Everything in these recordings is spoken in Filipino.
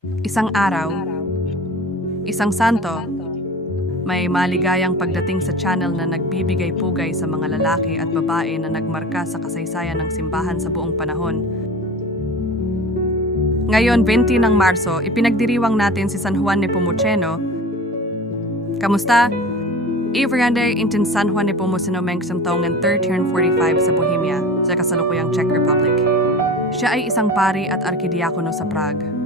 Isang araw, isang santo, may maligayang pagdating sa channel na nagbibigay pugay sa mga lalaki at babae na nagmarka sa kasaysayan ng simbahan sa buong panahon. Ngayon, 20 ng Marso, ipinagdiriwang natin si San Juan Nepomuceno. Kamusta? Ivriande intin San Juan Nepomuceno Mengsam Tongan 1345 sa Bohemia, sa kasalukuyang Czech Republic. Siya ay isang pari at arkidiakono sa Prague.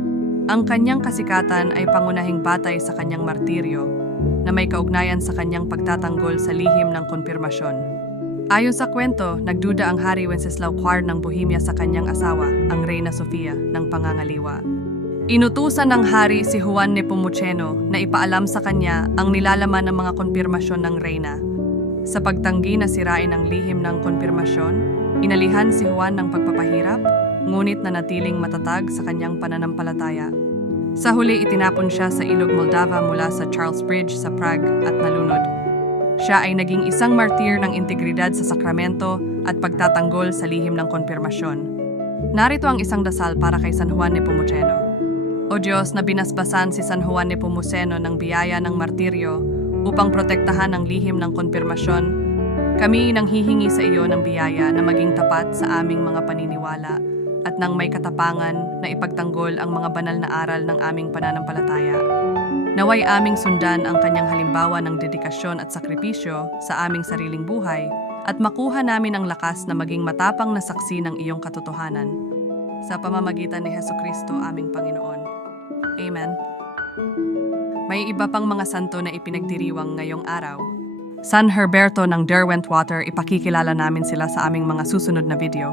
Ang kanyang kasikatan ay pangunahing batay sa kanyang martiryo na may kaugnayan sa kanyang pagtatanggol sa lihim ng konfirmasyon. Ayon sa kwento, nagduda ang Hari Wenceslao IV ng Bohemia sa kanyang asawa, ang Reyna Sofia, ng pangangaliwa. Inutusan ng hari si Juan Nepomuceno na ipaalam sa kanya ang nilalaman ng mga konfirmasyon ng Reyna. Sa pagtanggi na sirain ang lihim ng konfirmasyon, inalihan si Juan ng pagpapahirap, ngunit nanatiling matatag sa kanyang pananampalataya. Sa huli, itinapon siya sa Ilog Moldava mula sa Charles Bridge sa Prague at nalunod. Siya ay naging isang martir ng integridad sa sakramento at pagtatanggol sa lihim ng konfirmasyon. Narito ang isang dasal para kay San Juan Nepomuceno. O Diyos na binasbasan si San Juan Nepomuceno ng biyaya ng martiryo upang protektahan ang lihim ng konfirmasyon, kami nang hihingi sa iyo ng biyaya na maging tapat sa aming mga paniniwala at nang may katapangan na ipagtanggol ang mga banal na aral ng aming pananampalataya. Naway aming sundan ang kanyang halimbawa ng dedikasyon at sakripisyo sa aming sariling buhay at makuha namin ang lakas na maging matapang na saksi ng iyong katotohanan. Sa pamamagitan ni Heso Kristo aming Panginoon. Amen. May iba pang mga santo na ipinagdiriwang ngayong araw. San Herberto ng Derwentwater, ipakikilala namin sila sa aming mga susunod na video.